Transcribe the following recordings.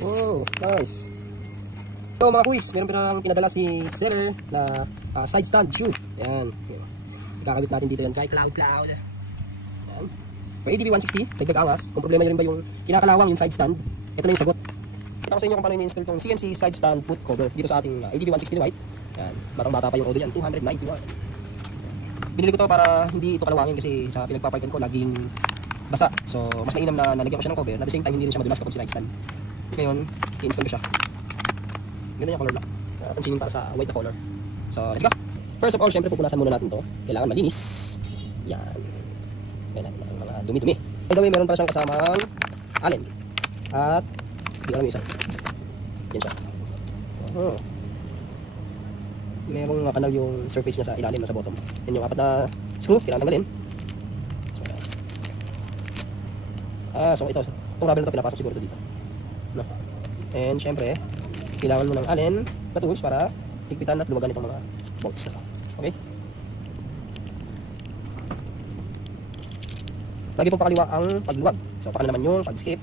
Oh, nice. So mga kuis, meron pa pinadala si seller na side stand shoe. Yan. Ikakabit natin dito yan kay Cloud. Yan. For ADV 160, dagdag angas. Kung problema nyo rin ba yung kinakalawang yung side stand, ito na yung sagot. Kita ko sa inyo kung paano i-install itong CNC side stand foot cover dito sa ating ADV 160 white. Yan. Batang-bata pa yung order yan, 291. Binili ko to para hindi ito kalawangin kasi sa pinagpaparkin ko laging basa. So, mas mainam na nalagyan ko siya ng cover. At the same time, hindi rin siya madulas kapag side stand. Ngayon, i-install ko siya. Ganda yung color lock. Pansinin para sa white na color. So, let's go! First of all, syempre pupunasan muna natin to. Kailangan malinis. Yan. Kaya natin ang mga dumi-dumi. By the way, meron pa siyang kasamang allen. At, hindi ko alam yung isa. Yan siya. Merong kanal yung surface niya sa ilalim na sa bottom. Yan yung apat na screw. Kailangan tanggalin. So ito. Itong rubber na ito, pinapasok siguro ito dito. No? And syempre, kailangan mo ng allen na tools para higpitan at luwagan itong mga bolts. Okay? Lagi pong pakaliwa ang pagluwag. So, paano naman yung pag-skip.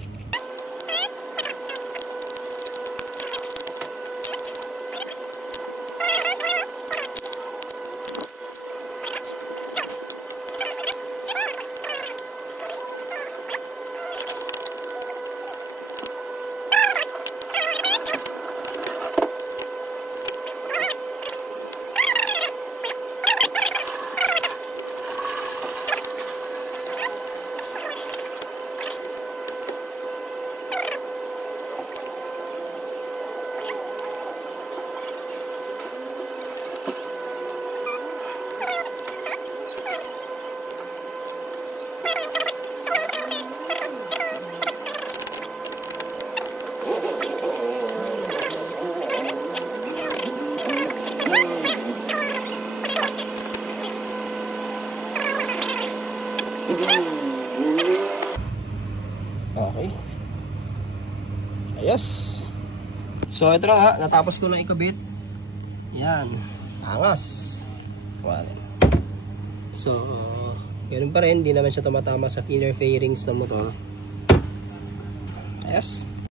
Okay. Ayos. So ito na nga, natapos ko na ikabit. Yan. Angas. So, ganun pa rin, hindi naman siya tumatama sa inner fairings ng motor. Ayos.